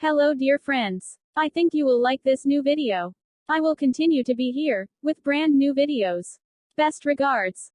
Hello dear friends. I think you will like this new video. I will continue to be here, with brand new videos. Best regards.